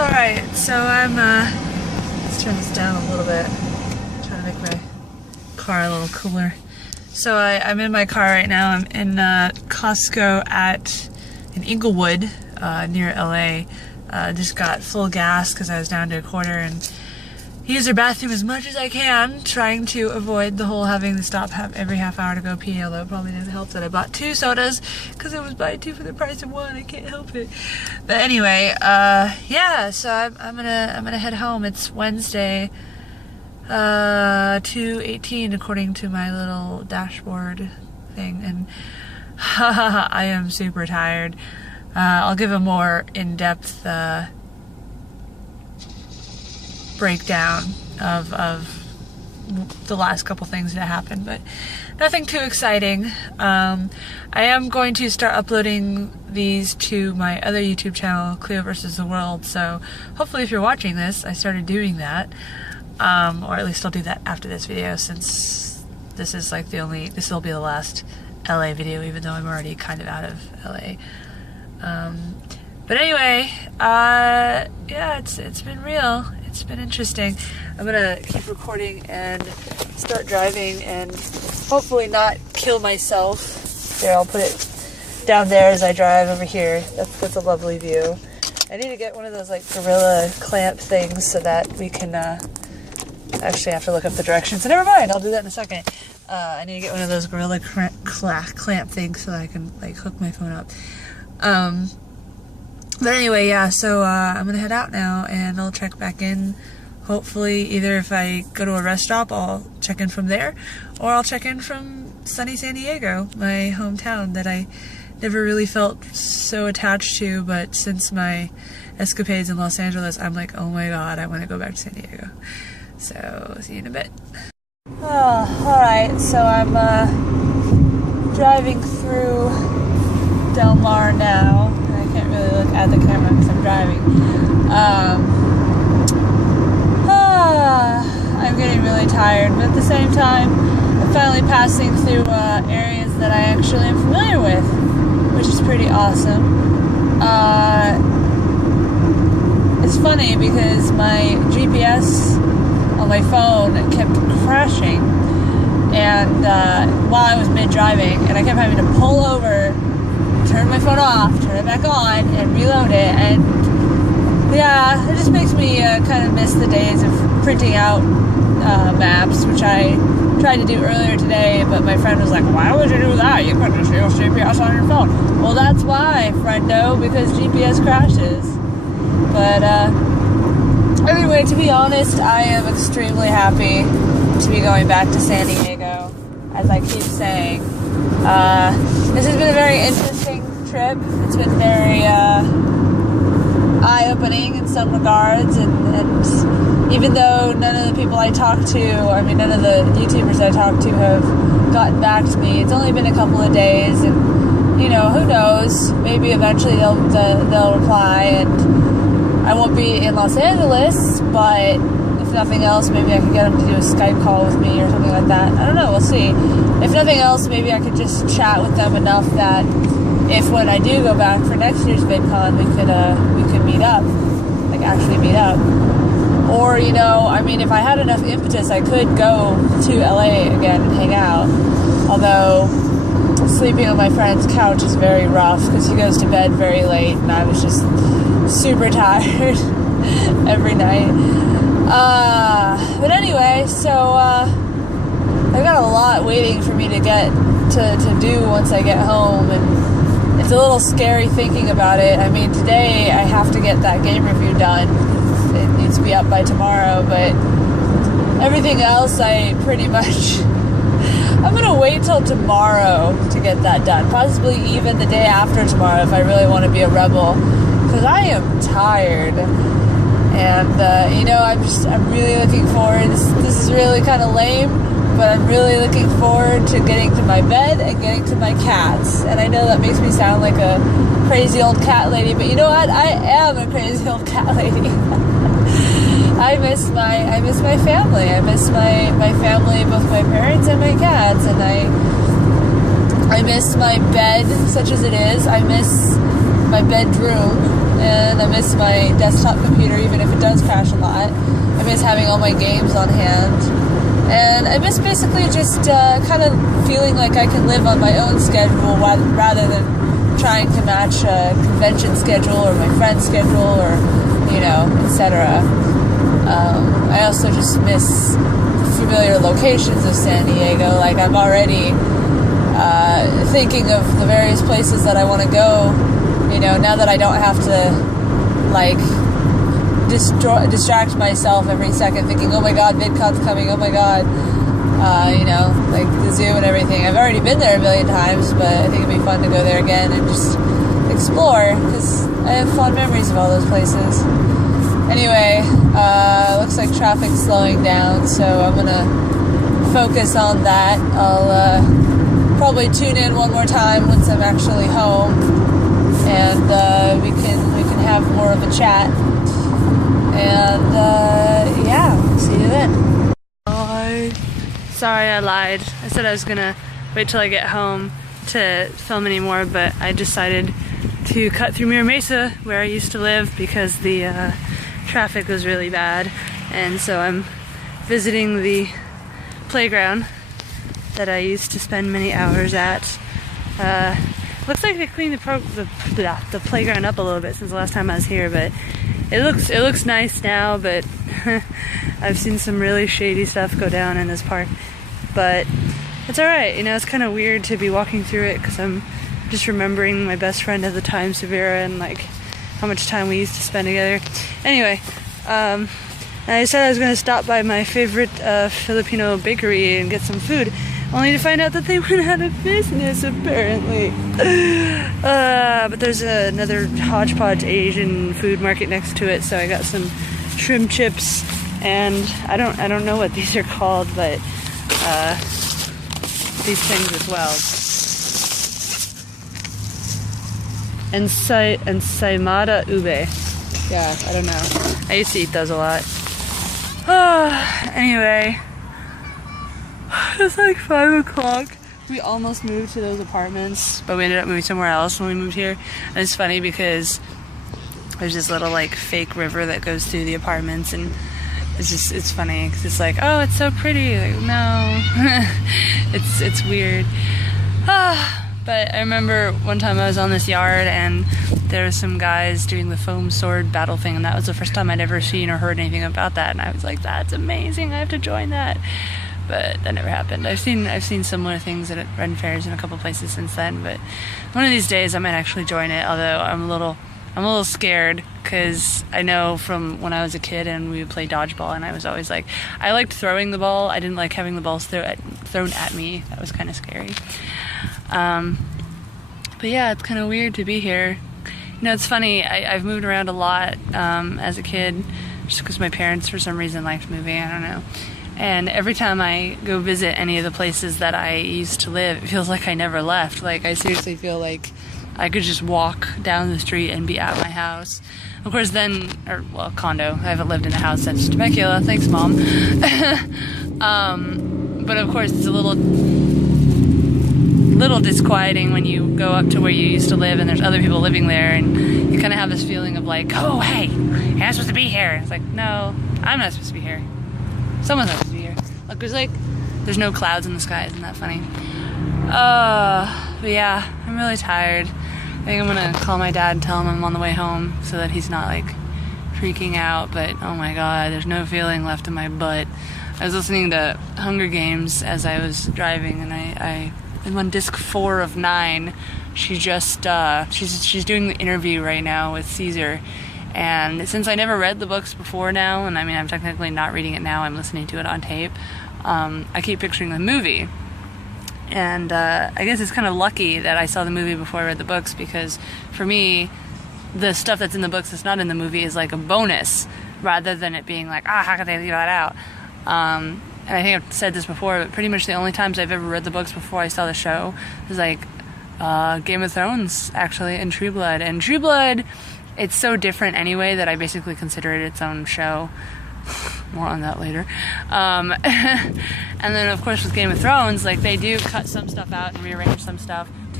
Alright, so I'm, let's turn this down a little bit. I'm trying to make my car a little cooler. So I'm in my car right now. I'm in Costco in Inglewood, near LA. Just got full gas because I was down to a quarter and use their bathroom as much as I can, trying to avoid the whole having to stop every half hour to go pee, although it probably didn't help that I bought 2 sodas because it was buy 2 for the price of 1. I can't help it. But anyway, yeah, so I'm gonna head home. It's Wednesday, 2:18 according to my little dashboard thing, and I am super tired. I'll give a more in-depth breakdown of the last couple things that happened, but nothing too exciting. I am going to start uploading these to my other YouTube channel, Cleo versus the World, so hopefully if you're watching this, I started doing that, or at least I'll do that after this video, since this is like this will be the last LA video, even though I'm already kind of out of LA. But anyway, yeah, it's been real. It's been interesting. I'm gonna keep recording and start driving and hopefully not kill myself. There, I'll put it down there as I drive over here. That's a lovely view. I need to get one of those like gorilla clamp things so that we can, actually I have to look up the directions. So never mind, I'll do that in a second. I need to get one of those gorilla clamp things so that I can like hook my phone up. But anyway, yeah, so I'm gonna head out now and I'll check back in. Hopefully, either if I go to a rest stop, I'll check in from there, or I'll check in from sunny San Diego, my hometown that I never really felt so attached to, but since my escapades in Los Angeles, I'm like, oh my god, I want to go back to San Diego. So, see you in a bit. Oh, alright, so I'm driving through Del Mar now. I can't really look at the camera because I'm driving. I'm getting really tired, but at the same time, I'm finally passing through areas that I actually am familiar with, which is pretty awesome. It's funny because my GPS on my phone kept crashing, and while I was mid-driving, and I kept having to pull over, turn my phone off, turn it back on, and reload it, and yeah, it just makes me kind of miss the days of printing out maps, which I tried to do earlier today, but my friend was like, why would you do that? You could just use GPS on your phone. Well, that's why, friendo, because GPS crashes. But anyway, to be honest, I am extremely happy to be going back to San Diego, as I keep saying. This has been a very interesting trip. It's been very eye-opening in some regards, and even though none of the people I talked to, none of the YouTubers I talked to have gotten back to me, it's only been a couple of days, and you know, who knows, maybe eventually they'll reply, and I won't be in Los Angeles, but if nothing else, maybe I could get them to do a Skype call with me or something like that. I don't know, we'll see. If nothing else, maybe I could just chat with them enough that if when I do go back for next year's VidCon, we could meet up, like actually meet up. Or, you know, if I had enough impetus, I could go to LA again and hang out. Although sleeping on my friend's couch is very rough because he goes to bed very late, and I was just super tired every night. But anyway, so I've got a lot waiting for me to get to do once I get home, and it's a little scary thinking about it. Today I have to get that game review done. It needs to be up by tomorrow, but everything else I pretty much... I'm gonna wait till tomorrow to get that done. Possibly even the day after tomorrow if I really want to be a rebel, because I am tired. And, you know, I'm really looking forward. This is really kind of lame, but I'm really looking forward to getting to my bed and getting to my cats. And I know that makes me sound like a crazy old cat lady, but you know what? I am a crazy old cat lady. I miss my family. I miss my family, both my parents and my cats, and I miss my bed, such as it is. I miss my bedroom and I miss my desktop computer, even if it does crash a lot. I miss having all my games on hand, and I miss basically just kind of feeling like I can live on my own schedule rather than trying to match a convention schedule or my friend's schedule or, etc. I also just miss familiar locations of San Diego. Like, I'm already thinking of the various places that I want to go, now that I don't have to, like, distract myself every second thinking, oh my god, VidCon's coming, oh my god, like the zoo and everything. I've already been there a million times, but I think it'd be fun to go there again and just explore, because I have fond memories of all those places. Anyway, looks like traffic's slowing down, so I'm gonna focus on that. I'll probably tune in one more time once I'm actually home, and we can have more of a chat. And yeah, see you then. Sorry, I lied. I said I was gonna wait till I get home to film anymore, but I decided to cut through Mira Mesa, where I used to live, because the traffic was really bad, and so I'm visiting the playground that I used to spend many hours at. Looks like they cleaned the playground up a little bit since the last time I was here, but it looks nice now. But I've seen some really shady stuff go down in this park, but it's alright. It's kind of weird to be walking through it because I'm just remembering my best friend at the time, Severa, and like how much time we used to spend together. Anyway, and I said I was going to stop by my favorite Filipino bakery and get some food, only to find out that they went out of business, apparently. But there's another hodgepodge Asian food market next to it, so I got some shrimp chips, and I don't know what these are called, but these things as well. Ensaimada ube. Yeah, I don't know. I used to eat those a lot. Anyway, it's like 5 o'clock. We almost moved to those apartments, but we ended up moving somewhere else when we moved here. And it's funny because there's this little like fake river that goes through the apartments, and it's funny because it's like, oh, it's so pretty. Like, no, it's weird. But I remember one time I was on this yard and there were some guys doing the foam sword battle thing, and that was the first time I'd ever seen or heard anything about that, and I was like, that's amazing, I have to join that. But that never happened. I've seen similar things at Ren fairs in a couple places since then, but one of these days I might actually join it, although I'm a little scared, because I know from when I was a kid and we would play dodgeball, and I was always like, I liked throwing the ball, I didn't like having the balls thrown at me. That was kind of scary. But yeah, it's kind of weird to be here. It's funny, I've moved around a lot as a kid, just because my parents for some reason liked moving, I don't know. And every time I go visit any of the places that I used to live, it feels like I never left. Like, I seriously feel like I could just walk down the street and be at my house. Of course condo. I haven't lived in a house since Temecula, thanks Mom. But of course it's a little disquieting when you go up to where you used to live and there's other people living there, and you kind of have this feeling of like, oh hey, you're not supposed to be here. It's like, no, I'm not supposed to be here. Someone's not supposed to be here. Look, there's no clouds in the sky. Isn't that funny? But yeah, I'm really tired. I think I'm gonna call my dad and tell him I'm on the way home so that he's not like freaking out. But oh my god, there's no feeling left in my butt. I was listening to Hunger Games as I was driving, and I'm on disc 4 of 9. She just she's doing the interview right now with Caesar, and since I never read the books before now, and I mean I'm technically not reading it now, I'm listening to it on tape, I keep picturing the movie. And I guess it's kind of lucky that I saw the movie before I read the books, because for me, the stuff that's in the books that's not in the movie is like a bonus, rather than it being like, how could they leave that out? And I think I've said this before, but pretty much the only times I've ever read the books before I saw the show was like Game of Thrones, actually, and True Blood. And True Blood, it's so different anyway that I basically consider it its own show. More on that later. And then of course with Game of Thrones, like they do cut some stuff out and rearrange some stuff to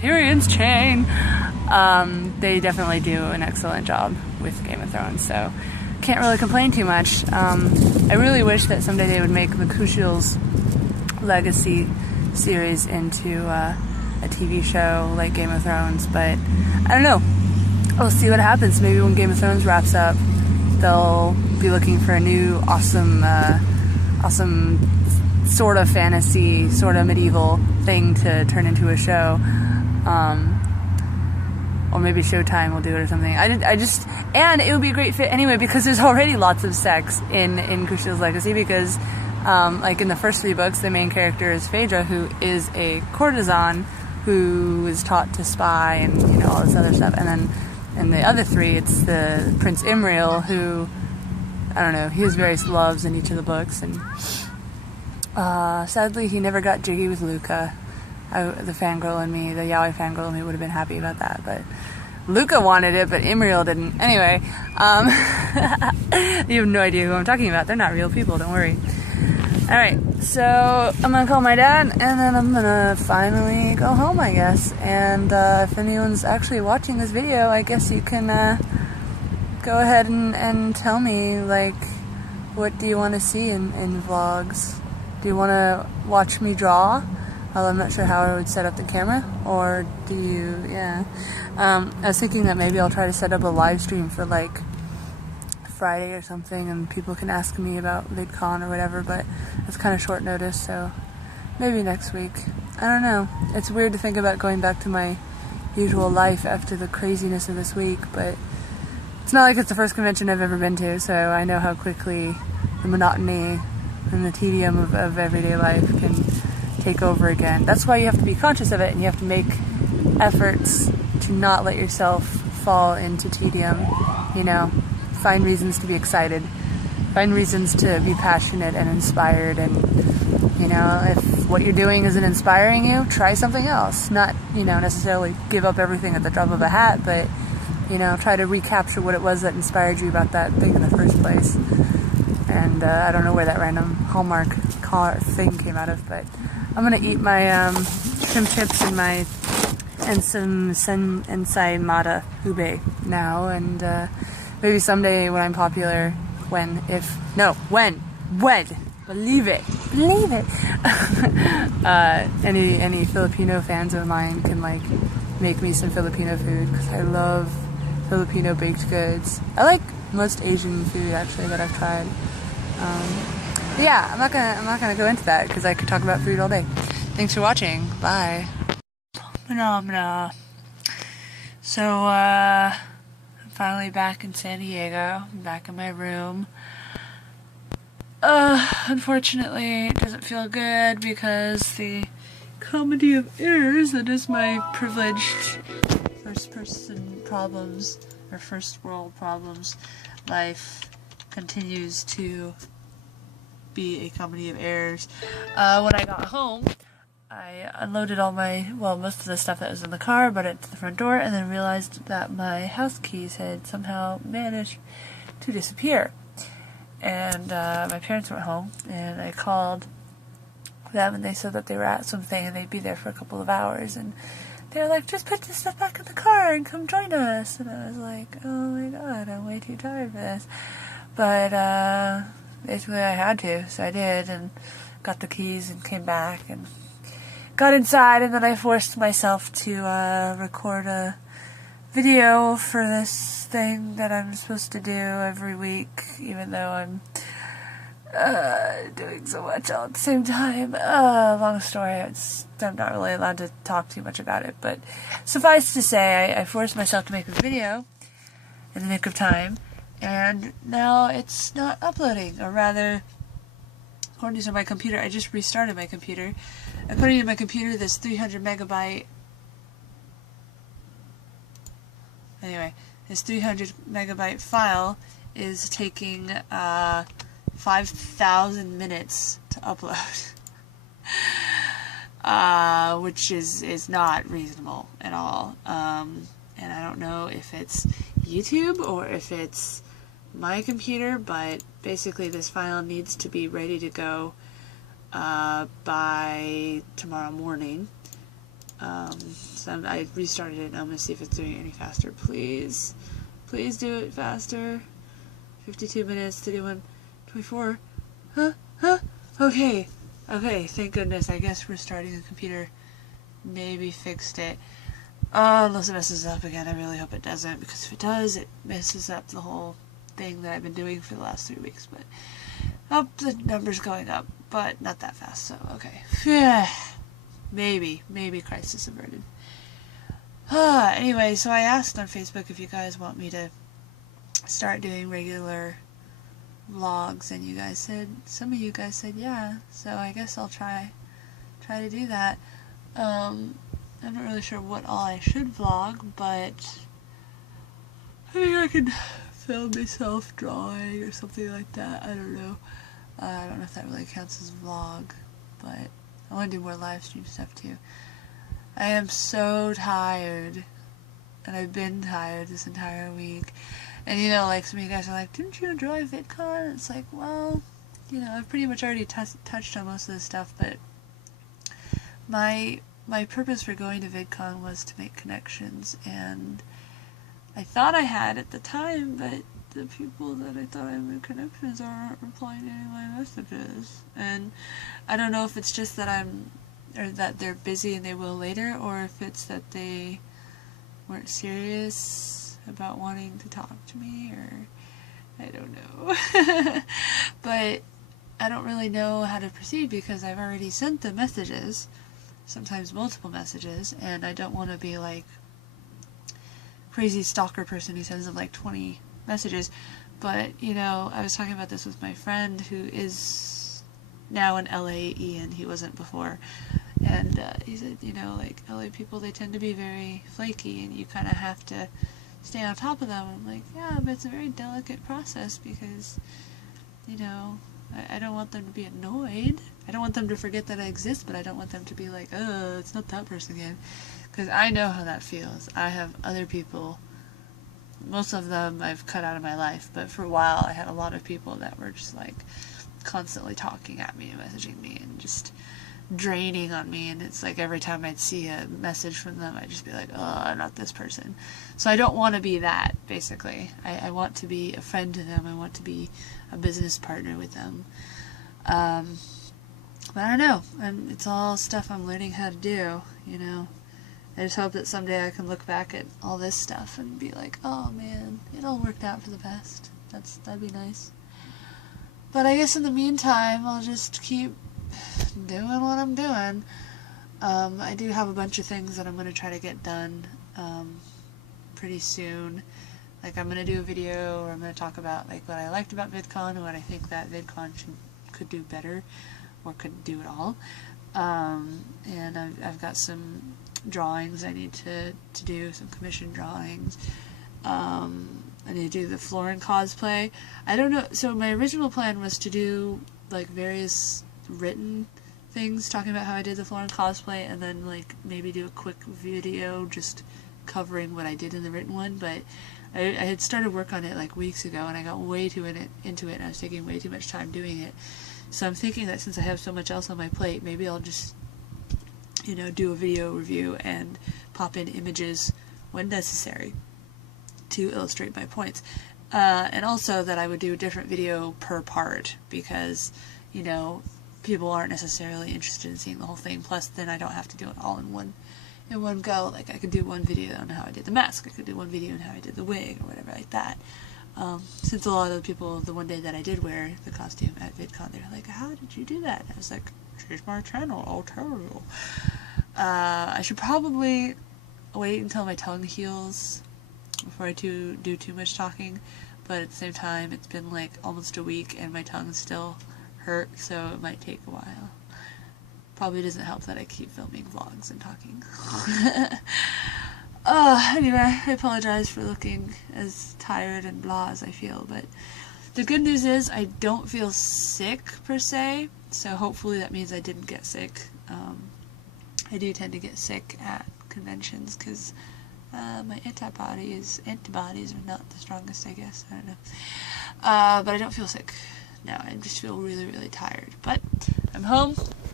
Tyrion's chain. They definitely do an excellent job with Game of Thrones, so can't really complain too much. I really wish that someday they would make the Kushiel's legacy series into a TV show like Game of Thrones, but I don't know. We'll see what happens. Maybe when Game of Thrones wraps up, they'll be looking for a new awesome sort of fantasy, sort of medieval thing to turn into a show. Or maybe Showtime will do it or something. And it would be a great fit anyway, because there's already lots of sex in Kushiel's Legacy, because like in the first 3 books, the main character is Phaedra, who is a courtesan who is taught to spy and, you know, all this other stuff. And then in the other 3, it's the Prince Imriel, who, I don't know, he has various loves in each of the books, and sadly he never got jiggy with Luca. The fangirl in me, the yaoi fangirl in me, would have been happy about that, but Luca wanted it, but Imriel didn't. Anyway, you have no idea who I'm talking about. They're not real people, don't worry. Alright, so I'm gonna call my dad, and then I'm gonna finally go home, I guess. And if anyone's actually watching this video, I guess you can go ahead and tell me, like, what do you want to see in vlogs? Do you want to watch me draw? Well, I'm not sure how I would set up the camera, or do you, yeah. I was thinking that maybe I'll try to set up a live stream for like Friday or something, and people can ask me about VidCon or whatever, but it's kind of short notice, so maybe next week. I don't know. It's weird to think about going back to my usual life after the craziness of this week, but it's not like it's the first convention I've ever been to, so I know how quickly the monotony and the tedium of everyday life can take over again. That's why you have to be conscious of it, and you have to make efforts to not let yourself fall into tedium, you know. Find reasons to be excited, find reasons to be passionate and inspired, and, you know, if what you're doing isn't inspiring you, try something else. Not, you know, necessarily give up everything at the drop of a hat, but, you know, try to recapture what it was that inspired you about that thing in the first place. And I don't know where that random Hallmark car thing came out of, but I'm gonna eat my shrimp chips and some ensaimada ube now, and maybe someday when I'm popular, believe it, any Filipino fans of mine can, like, make me some Filipino food, because I love Filipino baked goods. I like most Asian food, actually, that I've tried. Yeah, I'm not gonna go into that, because I could talk about food all day. Thanks for watching. Bye. So, I'm finally back in San Diego. I'm back in my room. Unfortunately, it doesn't feel good, because the comedy of errors that is my privileged first-person problems, or first-world problems, life continues to be a comedy of errors. When I got home, I unloaded all most of the stuff that was in the car, brought it to the front door, and then realized that my house keys had somehow managed to disappear. And my parents went home, and I called them, and they said that they were at something, and they'd be there for a couple of hours, and they were like, just put this stuff back in the car and come join us. And I was like, oh my god, I'm way too tired for this. But basically I had to, so I did, and got the keys and came back and got inside, and then I forced myself to record a video for this thing that I'm supposed to do every week, even though I'm doing so much all at the same time. Long story, I'm not really allowed to talk too much about it, but suffice to say, I forced myself to make a video in the nick of time, and now it's not uploading, or rather, according to my computer, I just restarted my computer. According to my computer, this 300 megabyte file is taking 5,000 minutes to upload, which is not reasonable at all. And I don't know if it's YouTube or if it's my computer, but basically this file needs to be ready to go by tomorrow morning. So I restarted it, and I'm going to see if it's doing it any faster. Please. Please do it faster. 52 minutes, 31, 24. Huh? Okay. Okay, thank goodness. I guess restarting the computer maybe fixed it. Unless it messes up again. I really hope it doesn't, because if it does, it messes up the whole thing that I've been doing for the last 3 weeks. But, oh, the number's going up, but not that fast, so okay. Maybe crisis averted. Anyway, so I asked on Facebook if you guys want me to start doing regular vlogs, and some of you guys said yeah, so I guess I'll try to do that. I'm not really sure what all I should vlog, but I think I could film myself drawing or something like that. I don't know. I don't know if that really counts as vlog, but I want to do more live stream stuff too. I am so tired, and I've been tired this entire week. And you know, like some of you guys are like, didn't you enjoy VidCon? It's like, well, you know, I've pretty much already touched on most of this stuff, but my purpose for going to VidCon was to make connections, and I thought I had at the time, but the people that I thought I made connections aren't replying to any of my messages. And I don't know if it's just that that they're busy and they will later, or if it's that they weren't serious about wanting to talk to me, or I don't know. But I don't really know how to proceed, because I've already sent the messages, sometimes multiple messages, and I don't want to be like crazy stalker person who sends them like 20 messages. But you know, I was talking about this with my friend who is now in LA, Ian. He wasn't before, and he said, you know, like LA people, they tend to be very flaky, and you kind of have to stay on top of them. I'm like, yeah, but it's a very delicate process, because you know, I don't want them to be annoyed. I don't want them to forget that I exist, but I don't want them to be like, oh, it's not that person again. Because I know how that feels. I have other people, most of them I've cut out of my life, but for a while I had a lot of people that were just like constantly talking at me and messaging me and just draining on me, and it's like every time I'd see a message from them, I'd just be like, oh, not this person. So I don't want to be that, basically. I want to be a friend to them. I want to be a business partner with them. But I don't know. It's all stuff I'm learning how to do, you know. I just hope that someday I can look back at all this stuff and be like, oh man, it all worked out for the best. That'd be nice. But I guess in the meantime, I'll just keep doing what I'm doing. I do have a bunch of things that I'm going to try to get done pretty soon. Like, I'm going to do a video where I'm going to talk about like what I liked about VidCon and what I think that VidCon could do better, or could do at all. And I've got some drawings I need to do, some commission drawings. I need to do the Florin cosplay. I don't know, so my original plan was to do like various written things talking about how I did the Florin cosplay, and then like maybe do a quick video just covering what I did in the written one, but I had started work on it like weeks ago, and I got way too into it, and I was taking way too much time doing it. So I'm thinking that since I have so much else on my plate, maybe I'll just, you know, do a video review and pop in images when necessary to illustrate my points. And also that I would do a different video per part, because, you know, people aren't necessarily interested in seeing the whole thing. Plus, then I don't have to do it all in one go. Like, I could do one video on how I did the mask, I could do one video on how I did the wig, or whatever like that. Since a lot of the people, the one day that I did wear the costume at VidCon, they're like, how did you do that? And I was like, change my channel, I'll tell you. I should probably wait until my tongue heals before I do too much talking, but at the same time, it's been like almost a week and my tongue still hurt, so it might take a while. Probably doesn't help that I keep filming vlogs and talking. Anyway, I apologize for looking as tired and blah as I feel, but the good news is I don't feel sick per se, so hopefully that means I didn't get sick. I do tend to get sick at conventions because my antibodies are not the strongest, I guess. I don't know. But I don't feel sick now. I just feel really, really tired. But I'm home,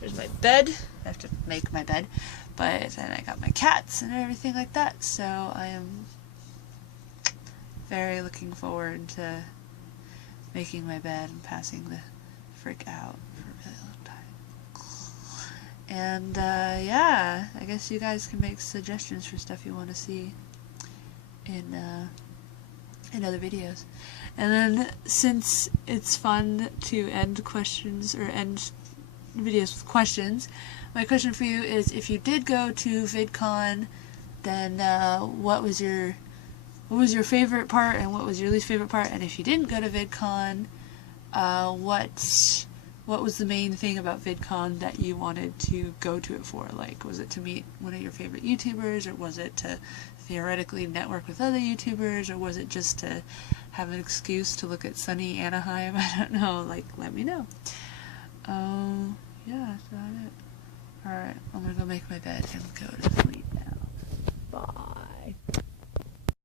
There's my bed. I have to make my bed. But then I got my cats and everything like that. So I am very looking forward to making my bed and passing the frick out for a really long time. And yeah, I guess you guys can make suggestions for stuff you want to see in other videos. And then, since it's fun to end questions or end videos with questions, my question for you is, if you did go to VidCon, then what was your favorite part and what was your least favorite part? And if you didn't go to VidCon, what was the main thing about VidCon that you wanted to go to it for? Like, was it to meet one of your favorite YouTubers, or was it to theoretically network with other YouTubers, or was it just to have an excuse to look at sunny Anaheim? I don't know. Like, let me know. Yeah, that's about it. Alright, I'm gonna go make my bed and go to sleep now. Bye.